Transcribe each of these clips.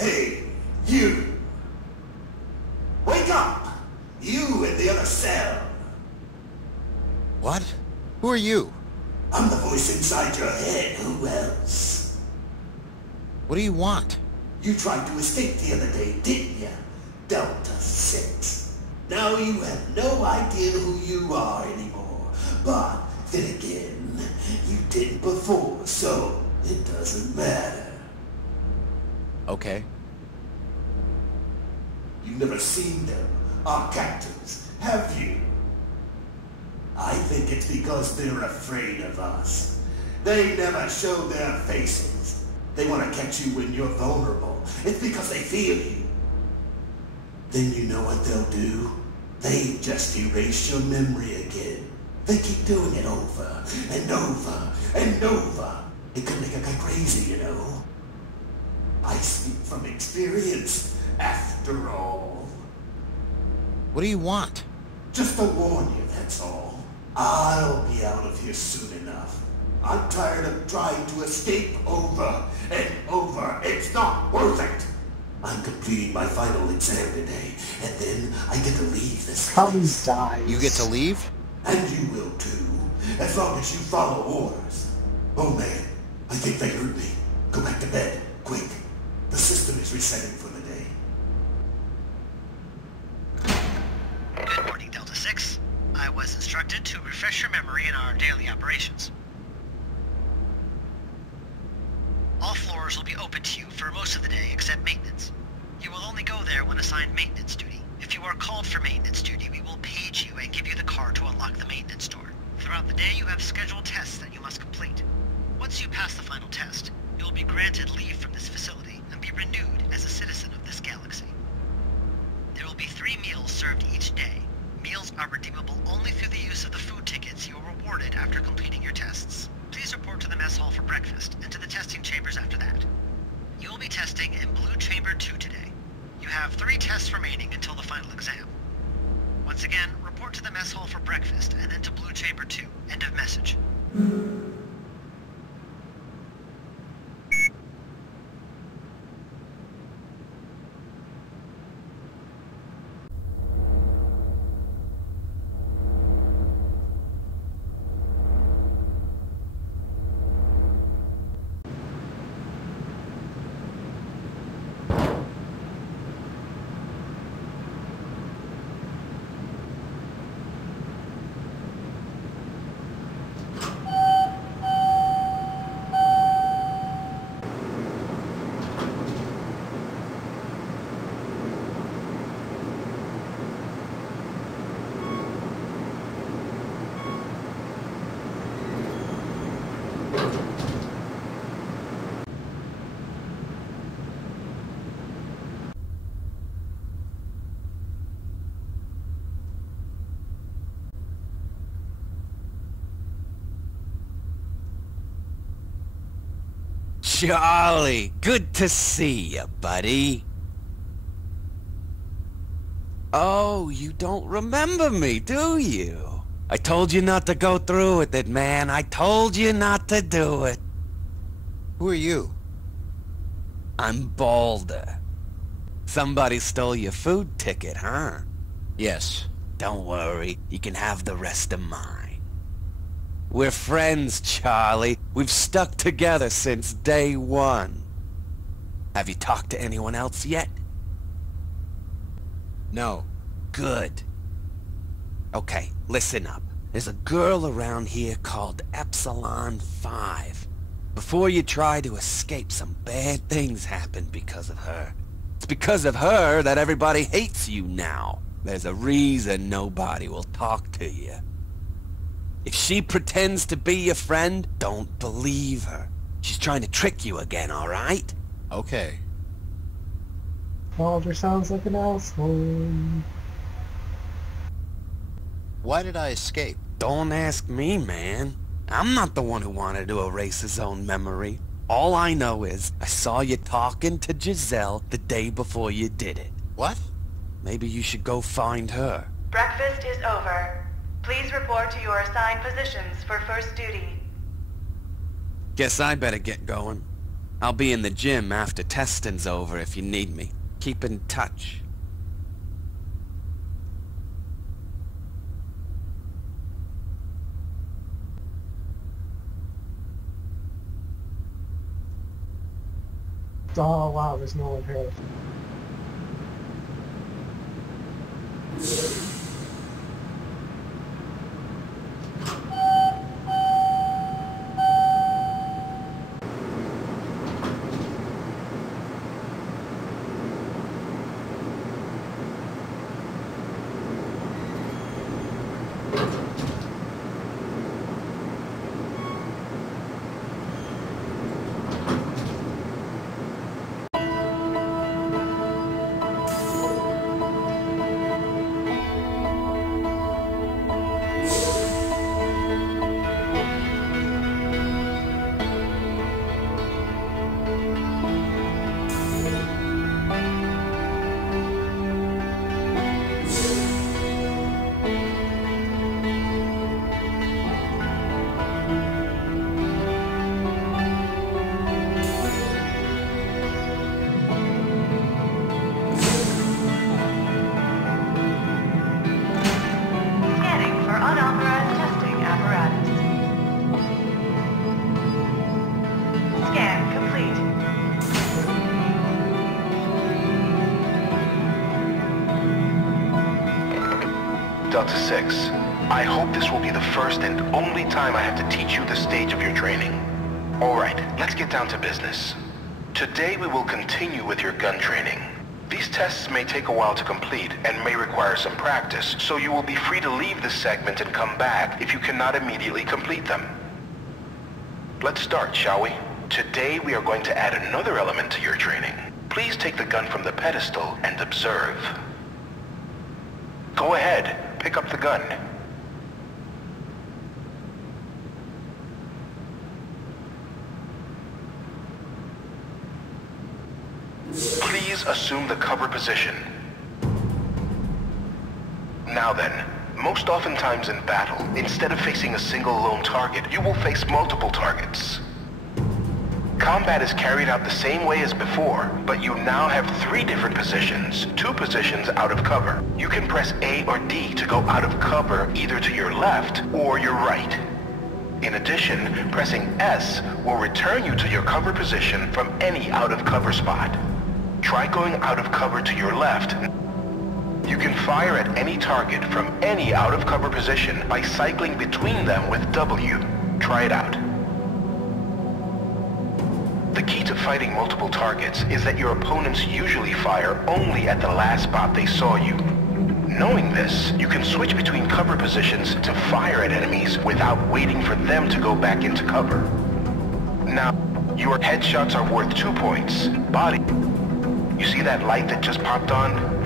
Hey, you! Wake up! You in the other cell! What? Who are you? I'm the voice inside your head. Who else? What do you want? You tried to escape the other day, didn't you? Delta 6. Now you have no idea who you are anymore. But then again, you did before, so it doesn't matter. Okay. You've never seen them, our captors, have you? I think it's because they're afraid of us. They never show their faces. They want to catch you when you're vulnerable. It's because they feel you. Then you know what they'll do? They just erase your memory again. They keep doing it over and over and over. It could make a guy crazy, you know. I speak from experience, after all. What do you want? Just to warn you, that's all. I'll be out of here soon enough. I'm tired of trying to escape over and over. It's not worth it. I'm completing my final exam today, and then I get to leave this place. Dies. You get to leave? And you will too, as long as you follow orders. Oh man, I think they heard me. Go back to bed, quick. The system is resetting for the day. Good morning, Delta 6. I was instructed to refresh your memory in our daily operations. All floors will be open to you for most of the day except maintenance. You will only go there when assigned maintenance duty. If you are called for maintenance duty, we will page you and give you the card to unlock the maintenance door. Throughout the day, you have scheduled tests that you must complete. Once you pass the final test, you will be granted leave from this facility and be renewed as a citizen of this galaxy. There will be 3 meals served each day. Meals are redeemable only through the use of the food tickets you are rewarded after completing your tests. Please report to the mess hall for breakfast and to the testing chambers after that. You will be testing in Blue Chamber 2 today. You have 3 tests remaining until the final exam. Once again, report to the mess hall for breakfast and then to Blue Chamber 2. End of message. Charlie, good to see you, buddy. Oh, you don't remember me, do you? I told you not to go through with it, man. I told you not to do it. Who are you? I'm Balder. Somebody stole your food ticket, huh? Yes. Don't worry, you can have the rest of mine. We're friends, Charlie. We've stuck together since day one. Have you talked to anyone else yet? No. Good. Okay, listen up. There's a girl around here called Epsilon 5. Before you try to escape, some bad things happen because of her. It's because of her that everybody hates you now. There's a reason nobody will talk to you. If she pretends to be your friend, don't believe her. She's trying to trick you again, all right? Okay. Balder sounds like an asshole. Why did I escape? Don't ask me, man. I'm not the one who wanted to erase his own memory. All I know is I saw you talking to Giselle the day before you did it. What? Maybe you should go find her. Breakfast is over. Please report to your assigned positions for first duty. Guess I better get going. I'll be in the gym after testing's over if you need me. Keep in touch. Oh wow, there's no one here. Scanning for unauthorized testing apparatus. Scan complete. Delta 6, I hope this will be the first and only time I have to teach you the stage of your training. Alright, let's get down to business. Today we will continue with your gun training. These tests may take a while to complete and may require some practice, so you will be free to leave this segment and come back if you cannot immediately complete them. Let's start, shall we? Today we are going to add another element to your training. Please take the gun from the pedestal and observe. Go ahead, pick up the gun. Please assume the cover position. Now then, most oftentimes in battle, instead of facing a single lone target, you will face multiple targets. Combat is carried out the same way as before, but you now have 3 different positions, 2 positions out of cover. You can press A or D to go out of cover either to your left or your right. In addition, pressing S will return you to your cover position from any out of cover spot. Try going out of cover to your left. You can fire at any target from any out of cover position by cycling between them with W. Try it out. The key to fighting multiple targets is that your opponents usually fire only at the last spot they saw you. Knowing this, you can switch between cover positions to fire at enemies without waiting for them to go back into cover. Now, your headshots are worth 2 points. Body. You see that light that just popped on?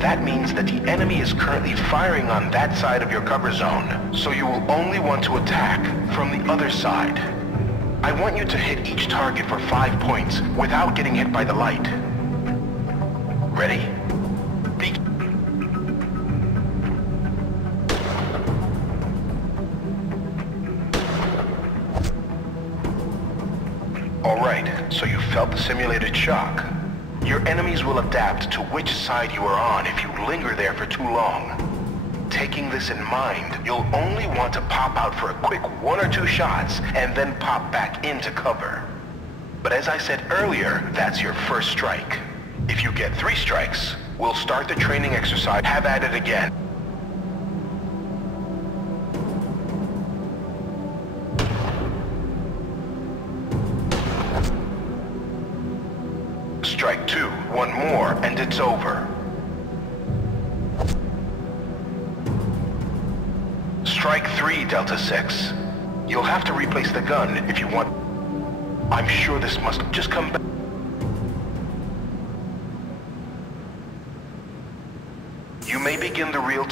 That means that the enemy is currently firing on that side of your cover zone, so you will only want to attack from the other side. I want you to hit each target for 5 points without getting hit by the light. Ready? Alright, so you felt the simulated shock. Your enemies will adapt to which side you are on if you linger there for too long. Taking this in mind, you'll only want to pop out for a quick 1 or 2 shots and then pop back into cover. But as I said earlier, that's your first strike. If you get 3 strikes, we'll start the training exercise. Have at it again. Strike 2, 1 more, and it's over. Strike 3, Delta 6. You'll have to replace the gun if you want. I'm sure this must just come back. You may begin the real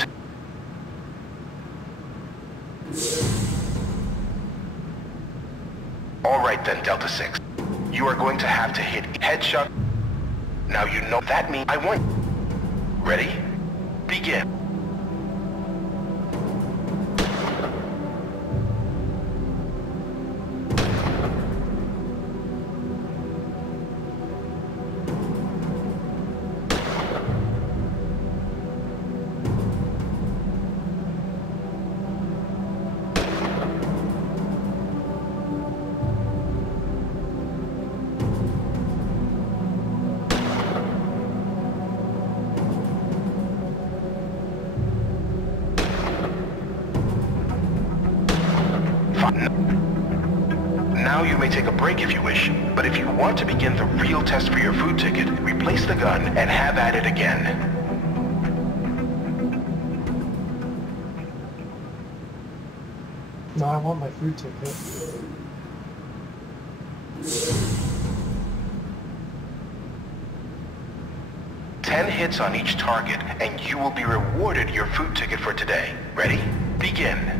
Alright then, Delta 6. You are going to have to hit headshot. Now you know that means I want. Ready? Begin. now you may take a break if you wish, but if you want to begin the real test for your food ticket, replace the gun and have at it again. No, I want my food ticket. Ten hits on each target, and you will be rewarded your food ticket for today. Ready? Begin.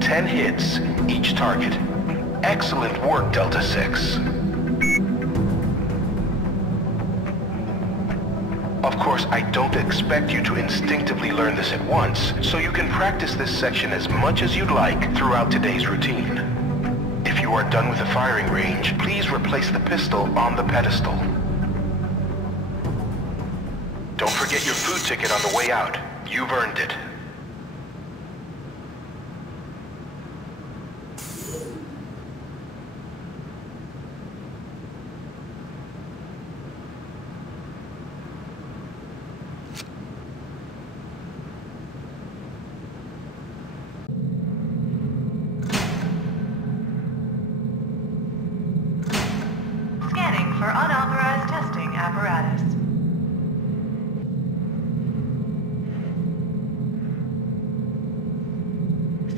Ten hits, each target. Excellent work, Delta 6. Of course, I don't expect you to instinctively learn this at once, so you can practice this section as much as you'd like throughout today's routine. If you are done with the firing range, please replace the pistol on the pedestal. Don't forget your food ticket on the way out. You've earned it. Scanning for unauthorized testing apparatus.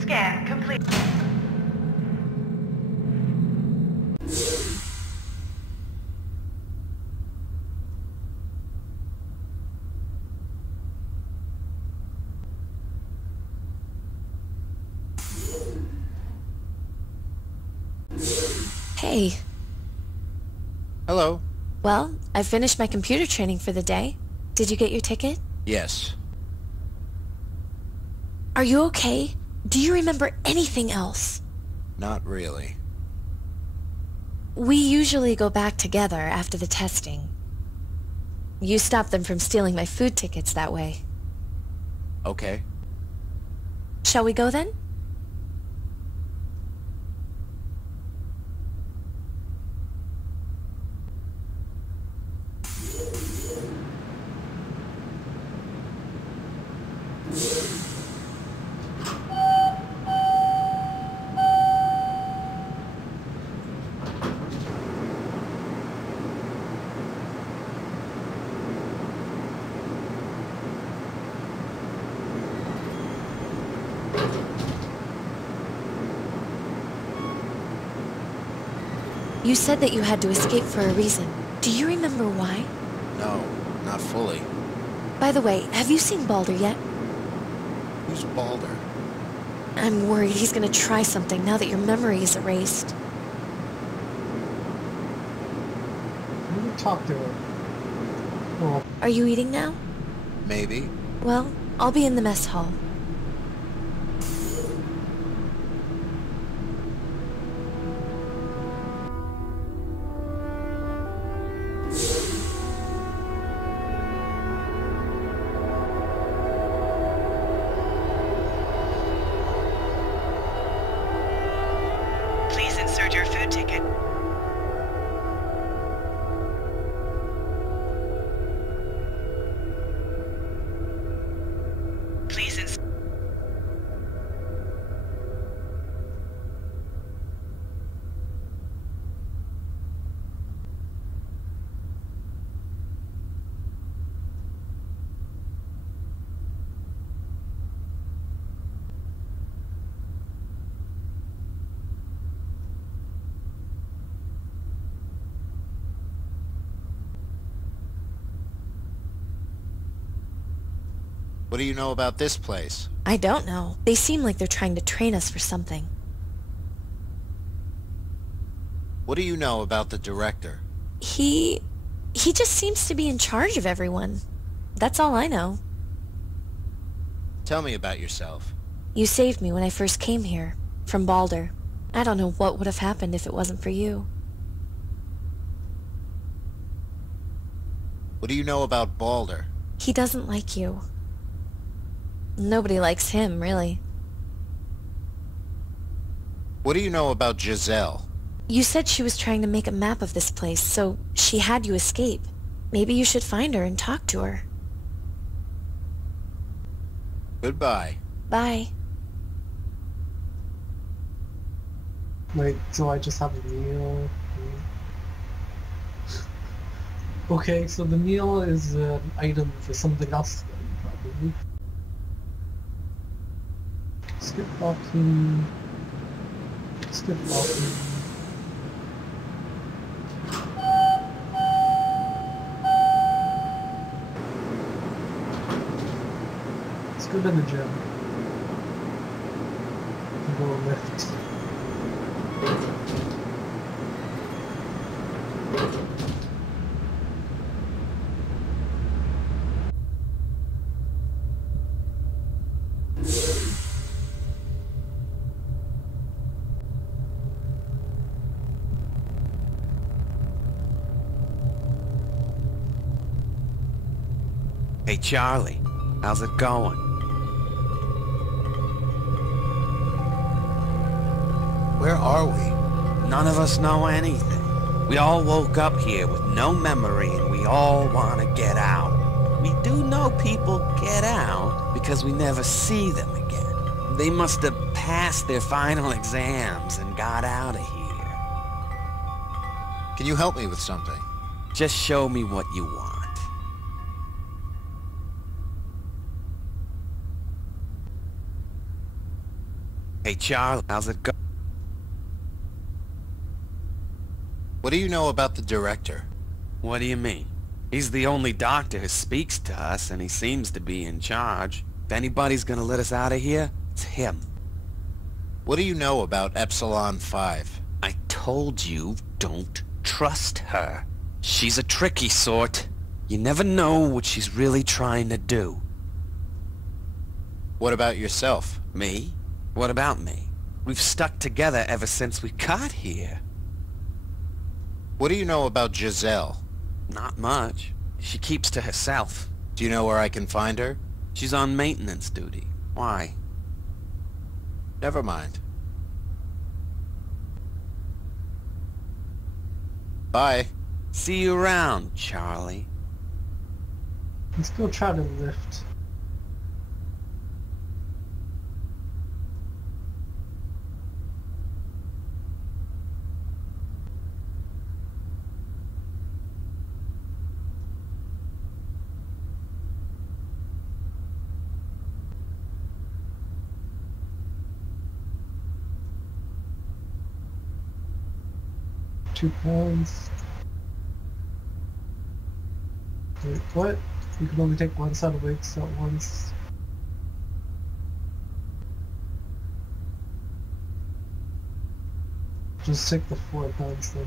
Scan complete. Hey. Hello. Well, I finished my computer training for the day. Did you get your ticket? Yes. Are you okay? Do you remember anything else? Not really. We usually go back together after the testing. You stopped them from stealing my food tickets that way. Okay. Shall we go then? You said that you had to escape for a reason. Do you remember why? No, not fully. By the way, have you seen Balder yet? Who's Balder? I'm worried he's gonna try something now that your memory is erased. Let me talk to her. Oh, Are you eating now? Maybe. Well, I'll be in the mess hall. Please insert your food ticket. Please insert. What do you know about this place? I don't know. They seem like they're trying to train us for something. What do you know about the director? He just seems to be in charge of everyone. That's all I know. Tell me about yourself. You saved me when I first came here, from Balder. I don't know what would have happened if it wasn't for you. What do you know about Balder? He doesn't like you. Nobody likes him, really. What do you know about Giselle? You said she was trying to make a map of this place, so she had you escape. Maybe you should find her and talk to her. Goodbye. Bye. Wait, so I just have a meal? Okay, so the meal is an item for something else then, probably. Skip walking. Skip walking. Let's go to the gym. Go lift. Hey, Charlie, how's it going? Where are we? None of us know anything. We all woke up here with no memory and we all want to get out. We do know people get out because we never see them again. They must have passed their final exams and got out of here. Can you help me with something? Just show me what you want. Hey, Charlie, how's it going? What do you know about the director? What do you mean? He's the only doctor who speaks to us, and he seems to be in charge. If anybody's gonna let us out of here, it's him. What do you know about Epsilon 5? I told you, don't trust her. She's a tricky sort. You never know what she's really trying to do. What about yourself? Me? What about me? We've stuck together ever since we got here. What do you know about Giselle? Not much. She keeps to herself. Do you know where I can find her? She's on maintenance duty. Why? Never mind. Bye. See you around, Charlie. Let's go try to lift. £2. Wait, what? You can only take one set of weights at once. Just take the £4 then.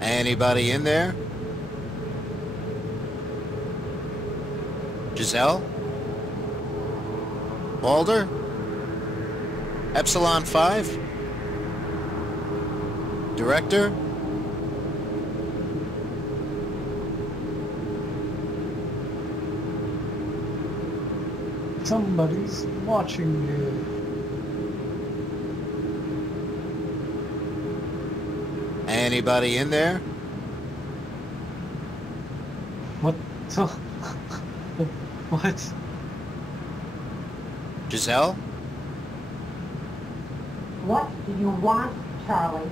Anybody in there? Giselle? Balder? Epsilon 5? Director? Somebody's watching you. Anybody in there? What? So, what? Giselle? What do you want, Charlie?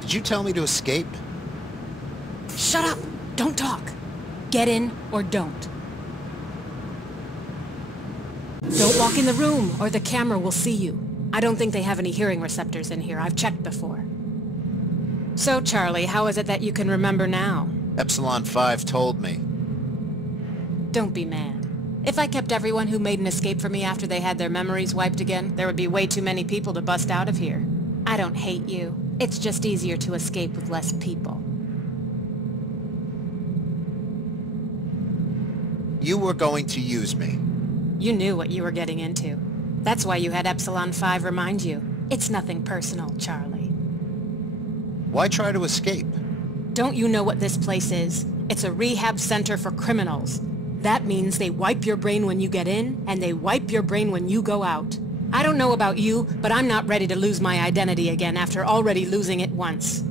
Did you tell me to escape? Shut up! Don't talk! Get in or don't. Don't walk in the room or the camera will see you. I don't think they have any hearing receptors in here. I've checked before. So, Charlie, how is it that you can remember now? Epsilon 5 told me. Don't be mad. If I kept everyone who made an escape from me after they had their memories wiped again, there would be way too many people to bust out of here. I don't hate you. It's just easier to escape with less people. You were going to use me. You knew what you were getting into. That's why you had Epsilon 5 remind you. It's nothing personal, Charlie. Why try to escape? Don't you know what this place is? It's a rehab center for criminals. That means they wipe your brain when you get in, and they wipe your brain when you go out. I don't know about you, but I'm not ready to lose my identity again after already losing it once.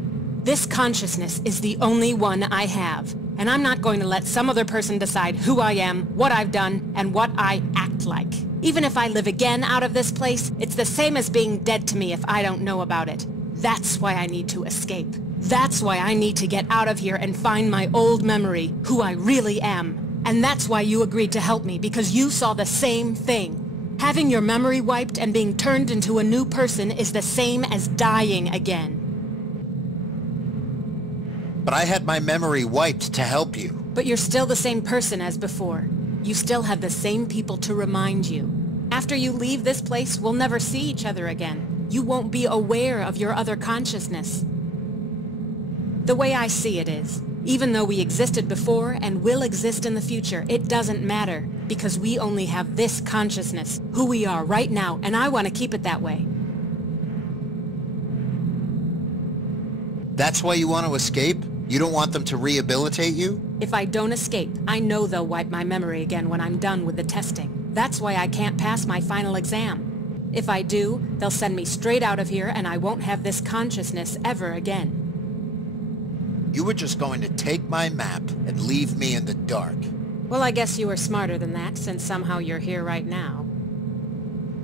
This consciousness is the only one I have, and I'm not going to let some other person decide who I am, what I've done, and what I act like. Even if I live again out of this place, it's the same as being dead to me if I don't know about it. That's why I need to escape. That's why I need to get out of here and find my old memory, who I really am. And that's why you agreed to help me, because you saw the same thing. Having your memory wiped and being turned into a new person is the same as dying again. But I had my memory wiped to help you. But you're still the same person as before. You still have the same people to remind you. After you leave this place, we'll never see each other again. You won't be aware of your other consciousness. The way I see it is, even though we existed before and will exist in the future, it doesn't matter, because we only have this consciousness, who we are right now, and I want to keep it that way. That's why you want to escape? You don't want them to rehabilitate you? If I don't escape, I know they'll wipe my memory again when I'm done with the testing. That's why I can't pass my final exam. If I do, they'll send me straight out of here and I won't have this consciousness ever again. You were just going to take my map and leave me in the dark. Well, I guess you were smarter than that, since somehow you're here right now.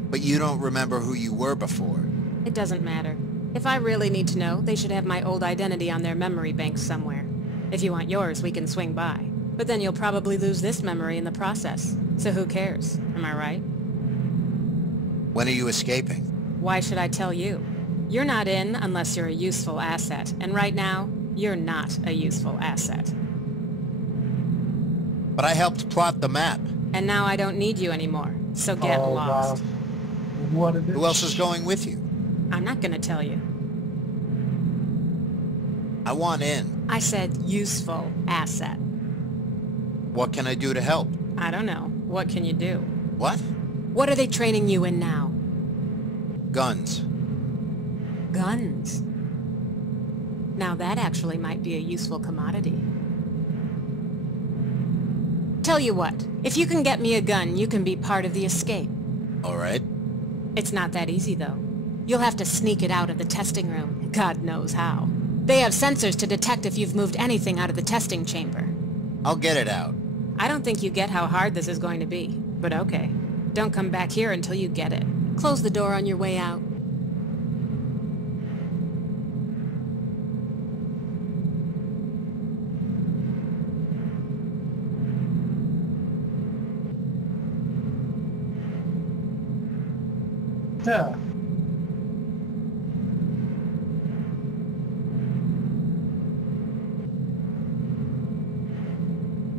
But you don't remember who you were before. It doesn't matter. If I really need to know, they should have my old identity on their memory banks somewhere. If you want yours, we can swing by. But then you'll probably lose this memory in the process. So who cares? Am I right? When are you escaping? Why should I tell you? You're not in unless you're a useful asset. And right now, you're not a useful asset. But I helped plot the map. And now I don't need you anymore. So get lost. Wow. What a bitch. Who else is going with you? I'm not gonna tell you. I want in. I said useful asset. What can I do to help? I don't know. What can you do? What? What are they training you in now? Guns. Guns. Now that actually might be a useful commodity. Tell you what, if you can get me a gun, you can be part of the escape. All right. It's not that easy, though. You'll have to sneak it out of the testing room. God knows how. They have sensors to detect if you've moved anything out of the testing chamber. I'll get it out. I don't think you get how hard this is going to be, but okay. Don't come back here until you get it. Close the door on your way out. Yeah.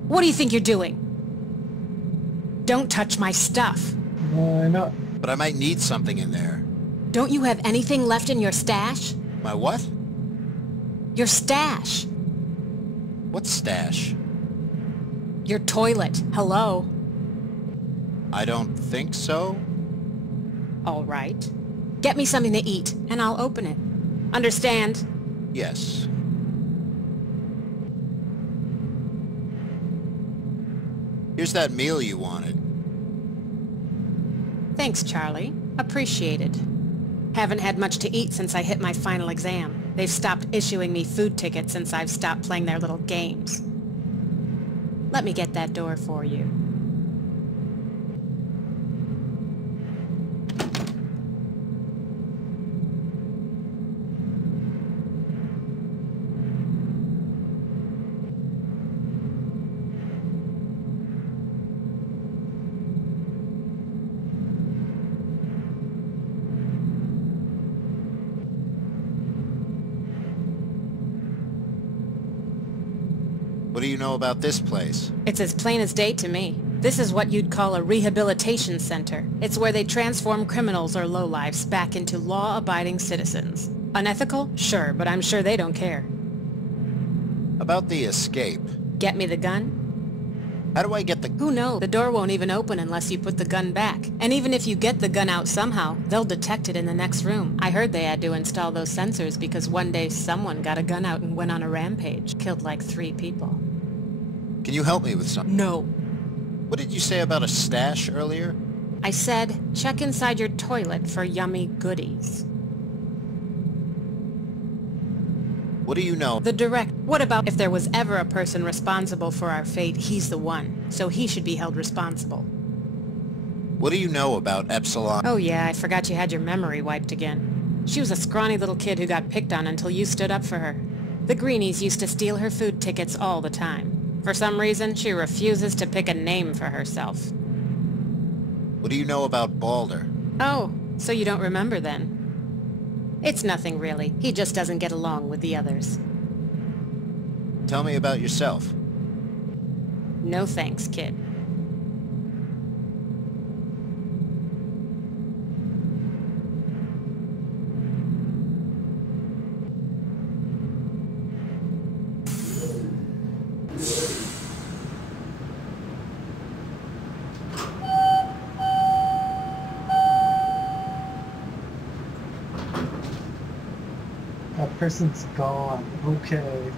What do you think you're doing? Don't touch my stuff. Why not? But I might need something in there. Don't you have anything left in your stash? My what? Your stash. What stash? Your toilet. Hello. I don't think so. All right. Get me something to eat, and I'll open it. Understand? Yes. Here's that meal you wanted. Thanks, Charlie. Appreciated. Haven't had much to eat since I hit my final exam. They've stopped issuing me food tickets since I've stopped playing their little games. Let me get that door for you. What do you know about this place? It's as plain as day to me. This is what you'd call a rehabilitation center. It's where they transform criminals or lowlifes back into law-abiding citizens. Unethical? Sure, but I'm sure they don't care. About the escape. Get me the gun? How do I get the... Who knows? The door won't even open unless you put the gun back. And even if you get the gun out somehow, they'll detect it in the next room. I heard they had to install those sensors because one day someone got a gun out and went on a rampage. Killed like 3 people. Can you help me with something? No. What did you say about a stash earlier? I said, check inside your toilet for yummy goodies. What do you know? The direct... What about if there was ever a person responsible for our fate, he's the one. So he should be held responsible. What do you know about Epsilon? Oh yeah, I forgot you had your memory wiped again. She was a scrawny little kid who got picked on until you stood up for her. The greenies used to steal her food tickets all the time. For some reason, she refuses to pick a name for herself. What do you know about Balder? Oh, so you don't remember then? It's nothing really. He just doesn't get along with the others. Tell me about yourself. No thanks, kid. That person's gone. Okay.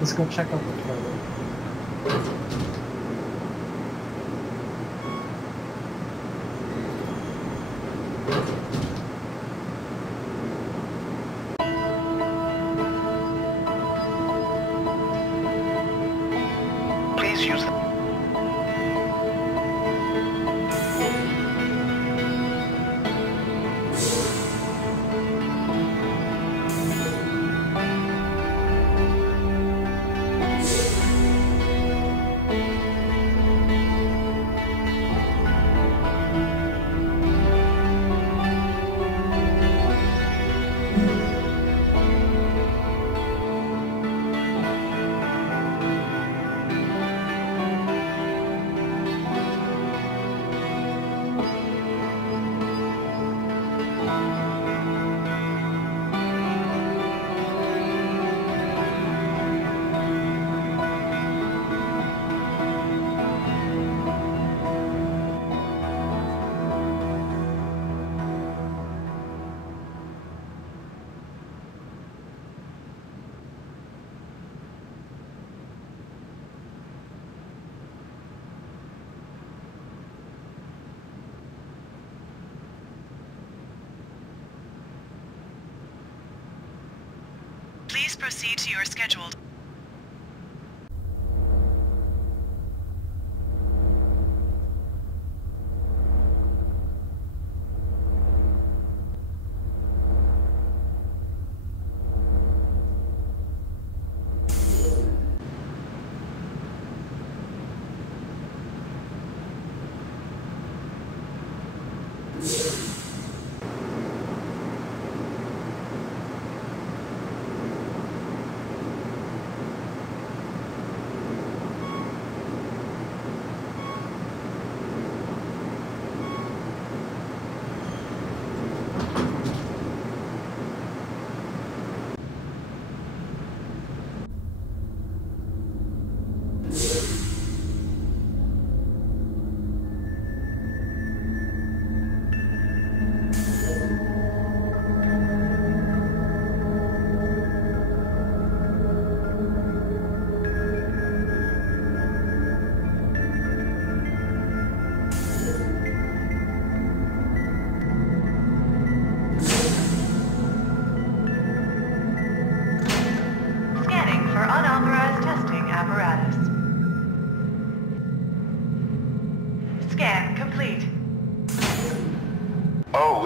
Let's go check out the toilet. Please use the... Please proceed to your scheduled...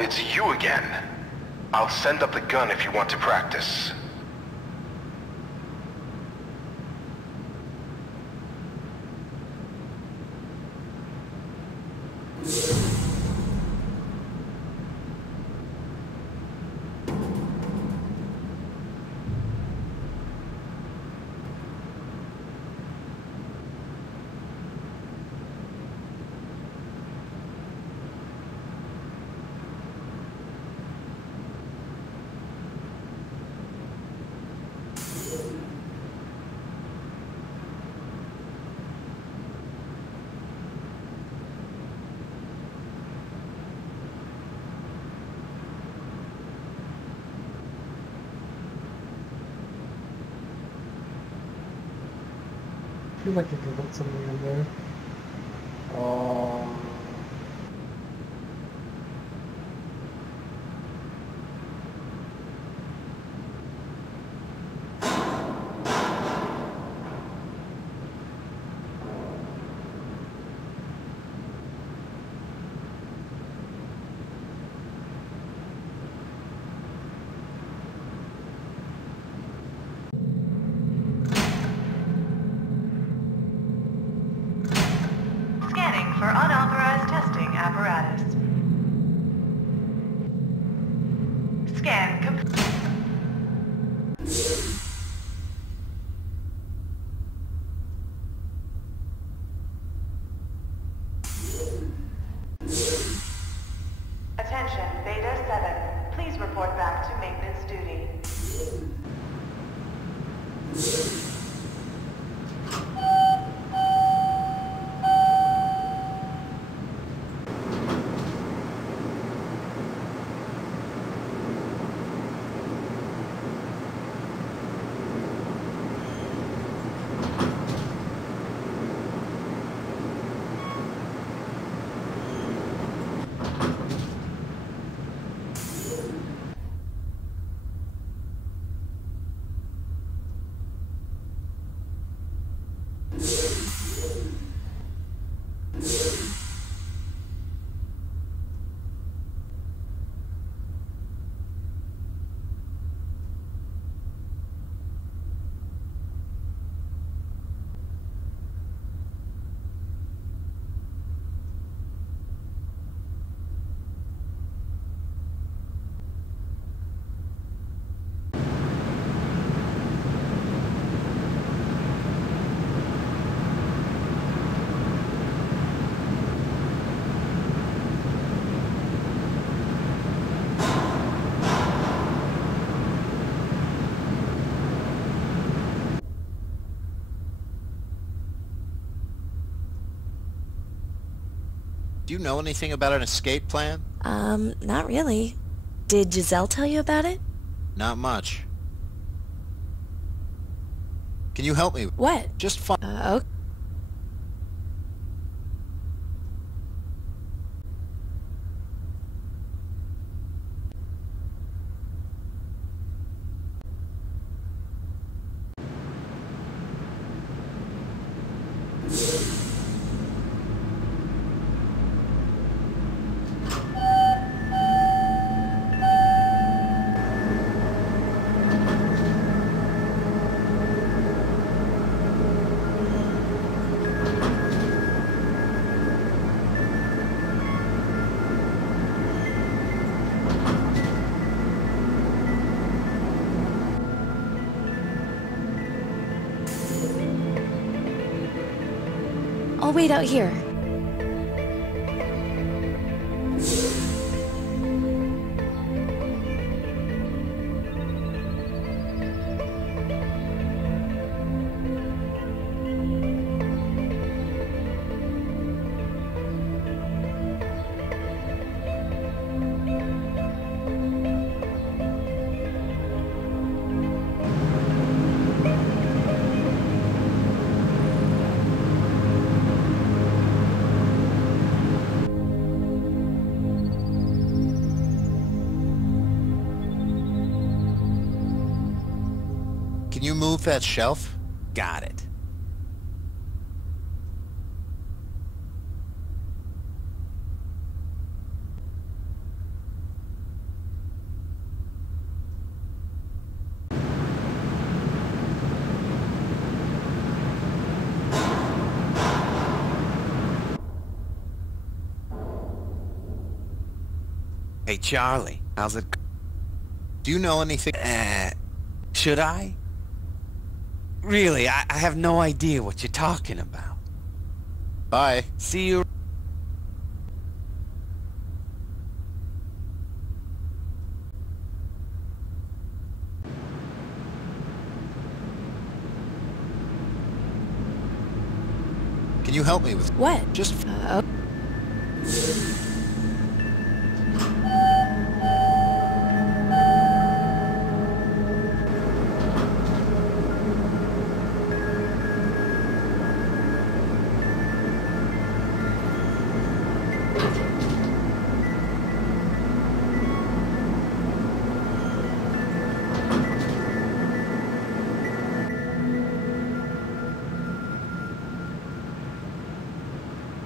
it's you again. I'll send up the gun if you want to practice. I feel like I can put something in there. Scanning for unauthorized testing apparatus. Scan complete. Attention, Beta 7. Please report back to maintenance duty. Do you know anything about an escape plan? Not really. Did Giselle tell you about it? Not much. Can you help me? What? Just find... Okay. I'll wait out here. Can you move that shelf? Got it. Hey, Charlie, how's it? Do you know anything? Should I? Really, I have no idea what you're talking about. Bye. See you. Can you help me with... What? Just...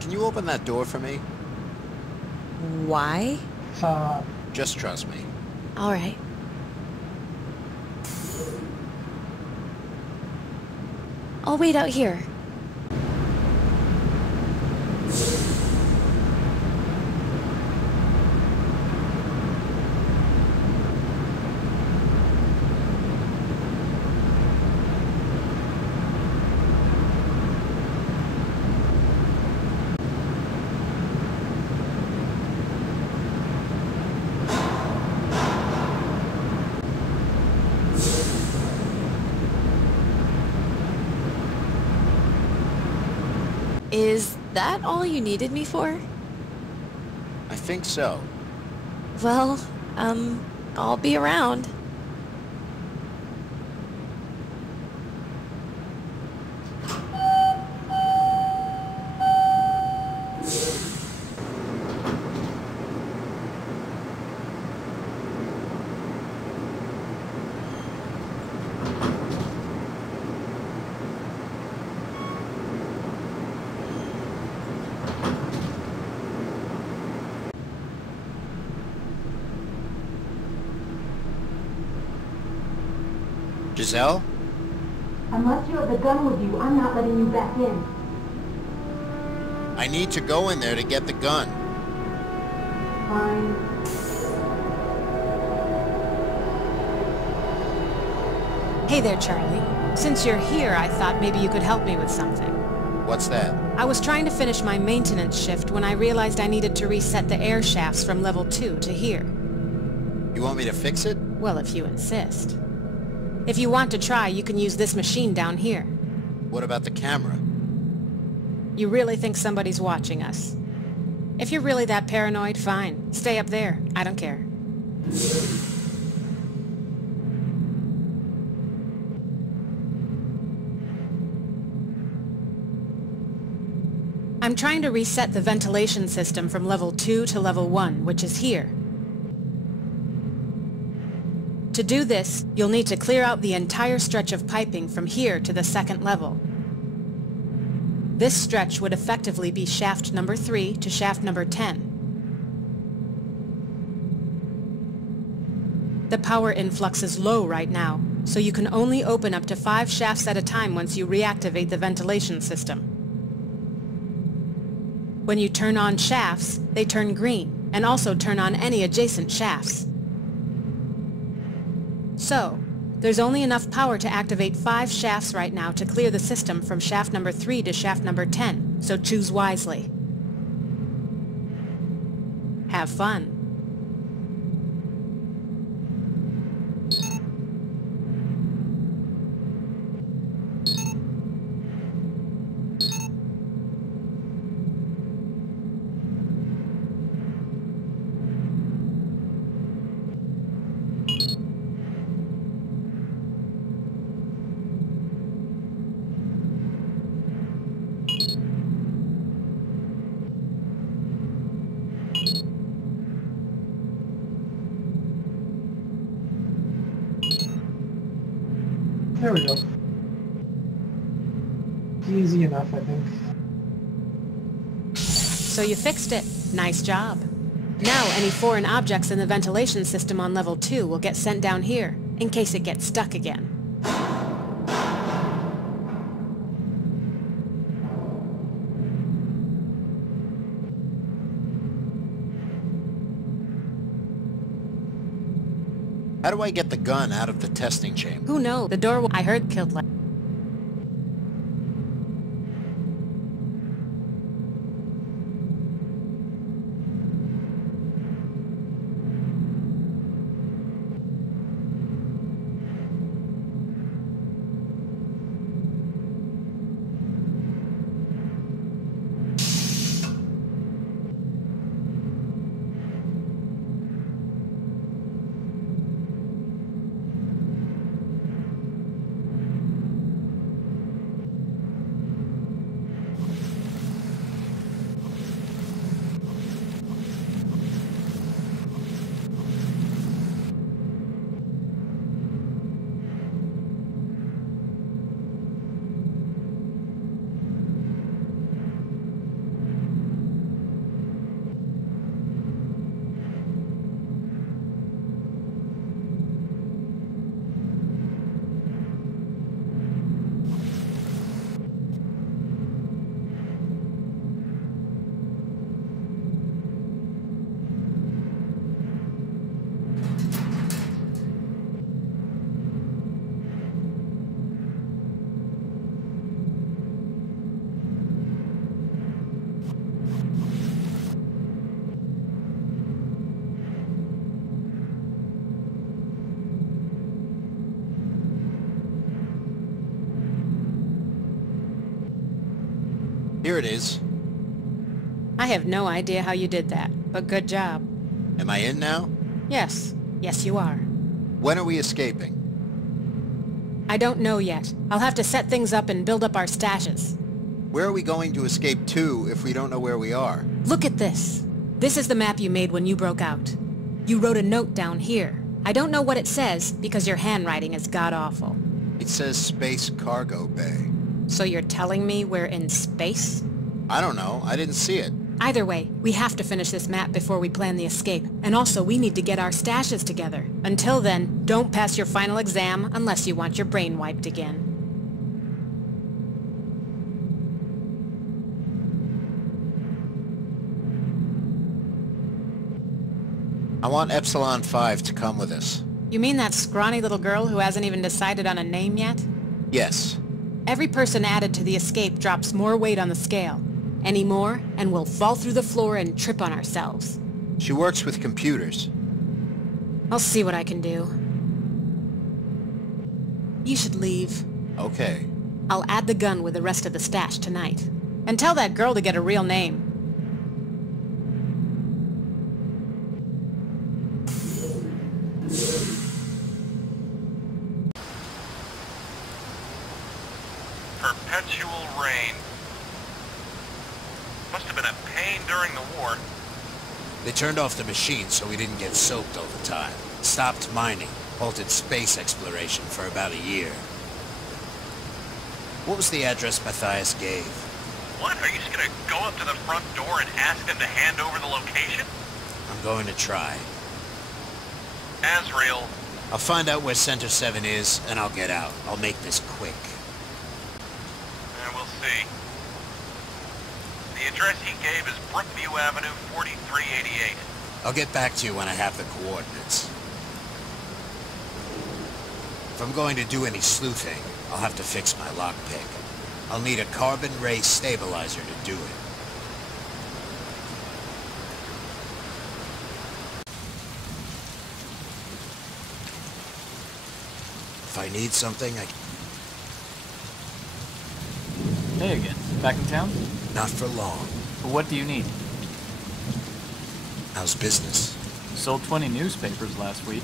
Can you open that door for me? Why? Just trust me. All right. I'll wait out here. Is that all you needed me for? I think so. Well, I'll be around. Giselle? Unless you have the gun with you, I'm not letting you back in. I need to go in there to get the gun. Fine. Hey there, Charlie. Since you're here, I thought maybe you could help me with something. What's that? I was trying to finish my maintenance shift when I realized I needed to reset the air shafts from level 2 to here. You want me to fix it? Well, if you insist. If you want to try, you can use this machine down here. What about the camera? You really think somebody's watching us? If you're really that paranoid, fine. Stay up there. I don't care. I'm trying to reset the ventilation system from level 2 to level 1, which is here. To do this, you'll need to clear out the entire stretch of piping from here to the second level. This stretch would effectively be shaft number 3 to shaft number 10. The power influx is low right now, so you can only open up to 5 shafts at a time once you reactivate the ventilation system. When you turn on shafts, they turn green, and also turn on any adjacent shafts. So, there's only enough power to activate 5 shafts right now to clear the system from shaft number 3 to shaft number 10, so choose wisely. Have fun. There we go. Easy enough, I think. So you fixed it. Nice job. Now any foreign objects in the ventilation system on level 2 will get sent down here, in case it gets stuck again. How do I get the gun out of the testing chamber? Who knows? The door I heard killed like... Here it is. I have no idea how you did that, but good job. Am I in now? Yes. Yes, you are. When are we escaping? I don't know yet. I'll have to set things up and build up our stashes. Where are we going to escape to if we don't know where we are? Look at this. This is the map you made when you broke out. You wrote a note down here. I don't know what it says because your handwriting is god-awful. It says Space Cargo Bay. So you're telling me we're in space? I don't know. I didn't see it. Either way, we have to finish this map before we plan the escape. And also, we need to get our stashes together. Until then, don't pass your final exam unless you want your brain wiped again. I want Epsilon 5 to come with us. You mean that scrawny little girl who hasn't even decided on a name yet? Yes. Every person added to the escape drops more weight on the scale. Any more, and we'll fall through the floor and trip on ourselves. She works with computers. I'll see what I can do. You should leave. Okay. I'll add the gun with the rest of the stash tonight. And tell that girl to get a real name. Perpetual rain. Must have been a pain during the war. They turned off the machine so we didn't get soaked all the time. Stopped mining. Halted space exploration for about a year. What was the address Matthias gave? What? Are you just gonna go up to the front door and ask them to hand over the location? I'm going to try. Azrael. I'll find out where Center 7 is, and I'll get out. I'll make this quick. We'll see. The address he gave is Brookview Avenue, 4388. I'll get back to you when I have the coordinates. If I'm going to do any sleuthing, I'll have to fix my lockpick. I'll need a carbon ray stabilizer to do it. If I need something, Hey again. Back in town? Not for long. What do you need? How's business? Sold 20 newspapers last week.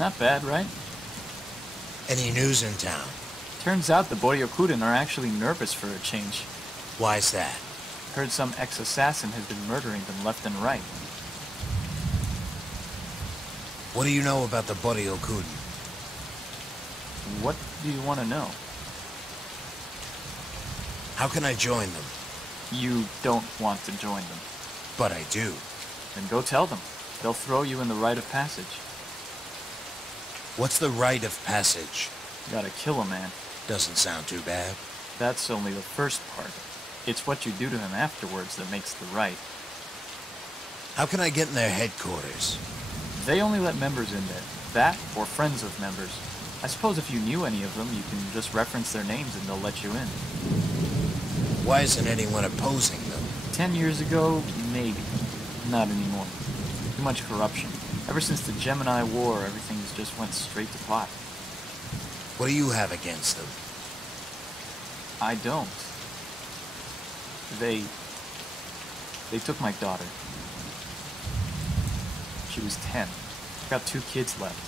Not bad, right? Any news in town? Turns out the Boryokuden are actually nervous for a change. Why's that? Heard some ex-assassin has been murdering them left and right. What do you know about the Boryokuden? What do you want to know? How can I join them? You don't want to join them. But I do. Then go tell them. They'll throw you in the rite of passage. What's the rite of passage? Gotta kill a man. Doesn't sound too bad. That's only the first part. It's what you do to him afterwards that makes the rite. How can I get in their headquarters? They only let members in there. That, or friends of members. I suppose if you knew any of them, you can just reference their names and they'll let you in. Why isn't anyone opposing them? 10 years ago, maybe. Not anymore. Too much corruption. Ever since the Gemini War, everything's just went straight to pot. What do you have against them? I don't. They took my daughter. She was 10. I've got 2 kids left.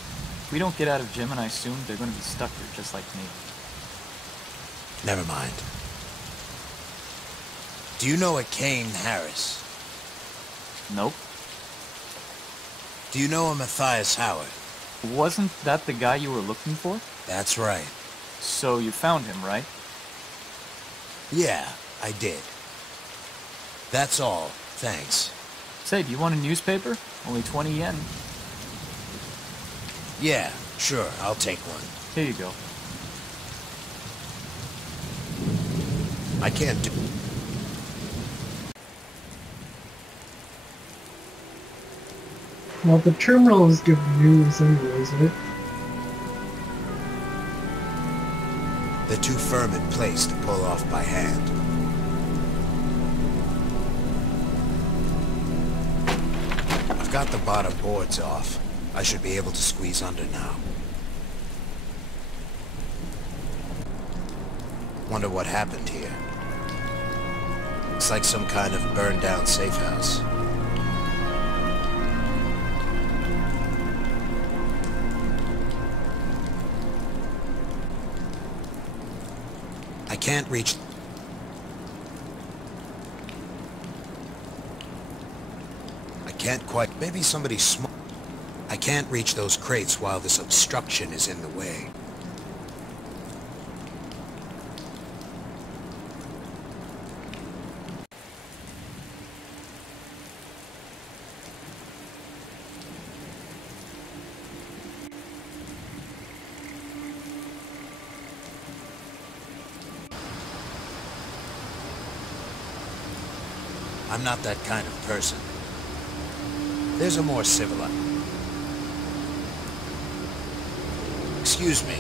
If we don't get out of Gemini soon, they're going to be stuck here just like me. Never mind. Do you know a Kane Harris? Nope. Do you know a Matthias Howard? Wasn't that the guy you were looking for? That's right. So you found him, right? Yeah, I did. That's all. Thanks. Say, do you want a newspaper? Only 20 yen. Yeah, sure. I'll take one. Here you go. I can't do... Well, the terminal is good news anyways, right? They're too firm in place to pull off by hand. I've got the bottom boards off. I should be able to squeeze under now. Wonder what happened here. It's like some kind of burned-down safe house. I can't reach... I can't quite... Maybe somebody small... I can't reach those crates while this obstruction is in the way. I'm not that kind of person. There's a more civilized... Excuse me.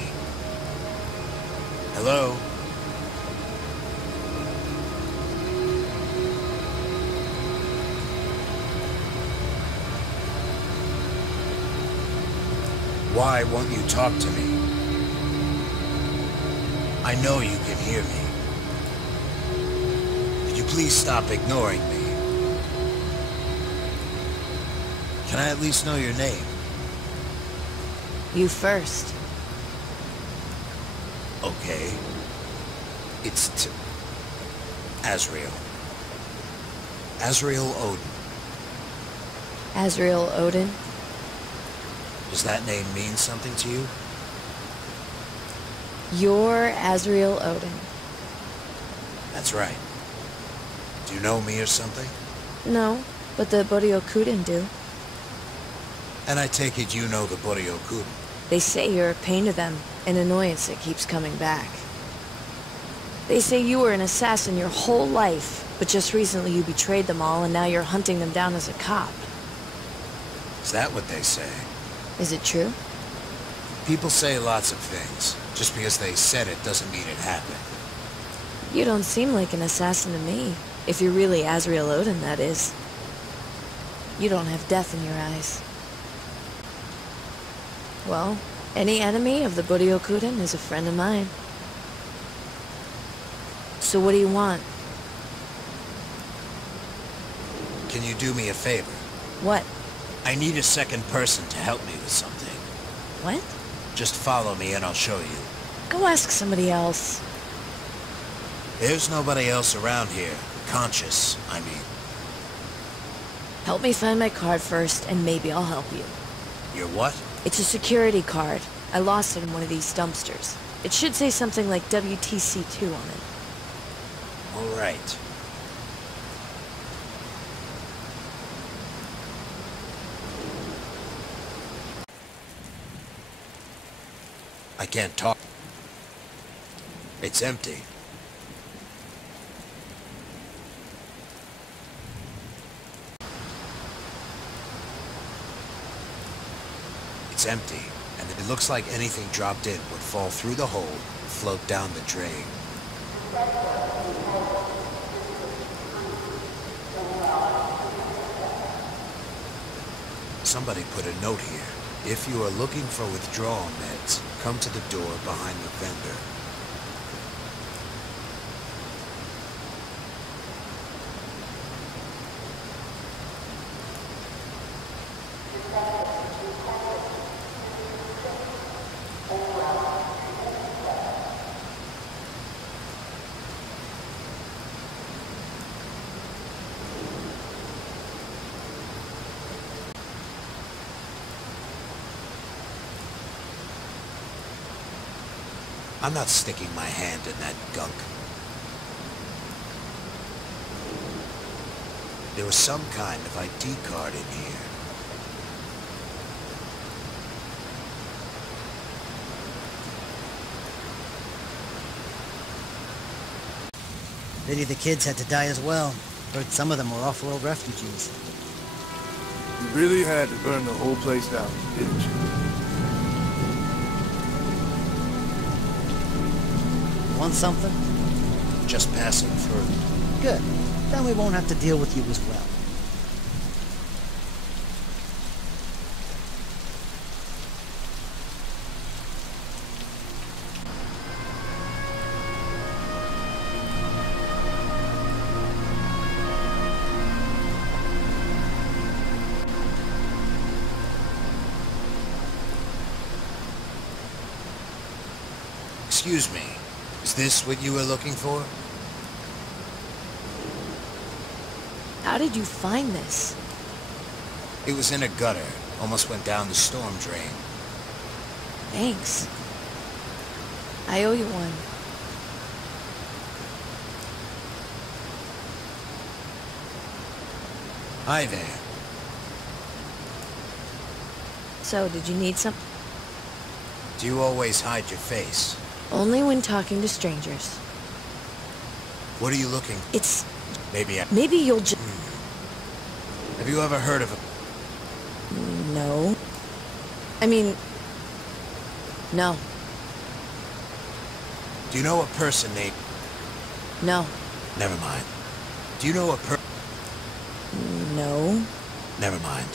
Hello? Why won't you talk to me? I know you can hear me. Could you please stop ignoring me? Can I at least know your name? You first. Okay. It's Azrael. Azrael Odin. Azrael Odin? Does that name mean something to you? You're Azrael Odin. That's right. Do you know me or something? No, but the Boryokuden do. And I take it you know the Boryokuden. They say you're a pain to them, an annoyance that keeps coming back. They say you were an assassin your whole life, but just recently you betrayed them all and now you're hunting them down as a cop. Is that what they say? Is it true? People say lots of things. Just because they said it doesn't mean it happened. You don't seem like an assassin to me. If you're really Azrael Odin, that is. You don't have death in your eyes. Well, any enemy of the Boryokuden is a friend of mine. So what do you want? Can you do me a favor? What? I need a second person to help me with something. What? Just follow me and I'll show you. Go ask somebody else. There's nobody else around here. Conscious, I mean. Help me find my card first, and maybe I'll help you. Your what? It's a security card. I lost it in one of these dumpsters. It should say something like WTC2 on it. All right. I can't talk. It's empty. It's empty, and it looks like anything dropped in would fall through the hole and float down the drain. Somebody put a note here. If you are looking for withdrawal meds, come to the door behind the vendor. I'm not sticking my hand in that gunk. There was some kind of ID card in here. Pity the kids had to die as well. Heard some of them were off-world refugees. You really had to burn the whole place down, didn't you? Want something? Just passing through. Good. Then we won't have to deal with you as well. Excuse me. Is this what you were looking for? How did you find this? It was in a gutter. Almost went down the storm drain. Thanks. I owe you one. Hi there. So, did you need some? Do you always hide your face? Only when talking to strangers. What are you looking? It's... Maybe you'll just... Have you ever heard of a... No. I mean... No. Do you know a person named... No. Never mind. Do you know a No. Never mind.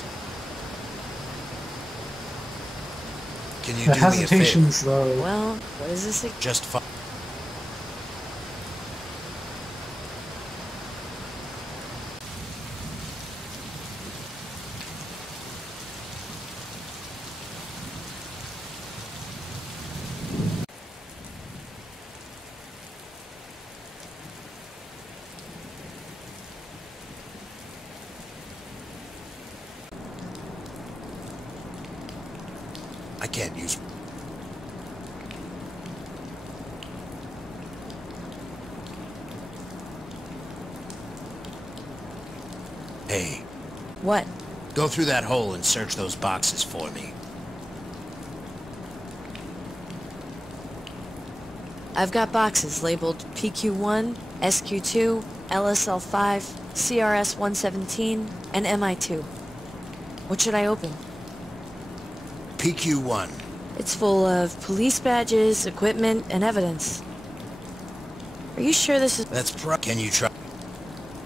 Can you The do me a favor? hesitations, though. Well, what is this? Just I can't use... Hey. What? Go through that hole and search those boxes for me. I've got boxes labeled PQ1, SQ2, LSL5, CRS-117, and MI2. What should I open? PQ1. It's full of police badges, equipment, and evidence. Are you sure this is... Can you try...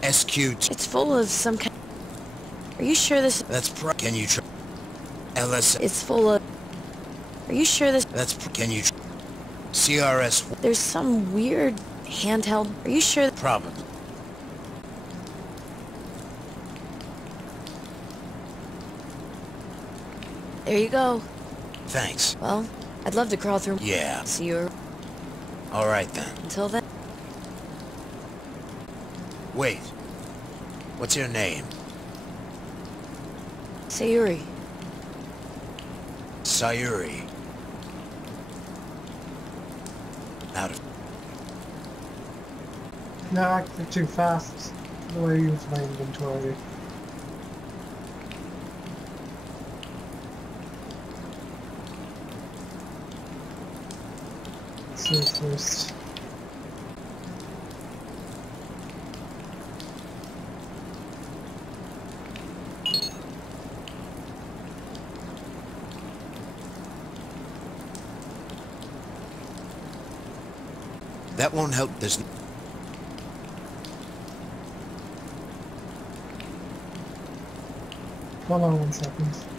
SQ2. It's full of some kind... Are you sure this... Can you try... LS... It's full of... Are you sure this... Can you try... CRS... There's some weird handheld... Are you sure... Probably. There you go. Thanks. Well, I'd love to crawl through... Yeah. See you... All right, then. Until then... Wait. What's your name? Sayuri. Sayuri. Out of... No, acted too fast. The way I use my inventory. Save first. That won't help. Hold on 1 second.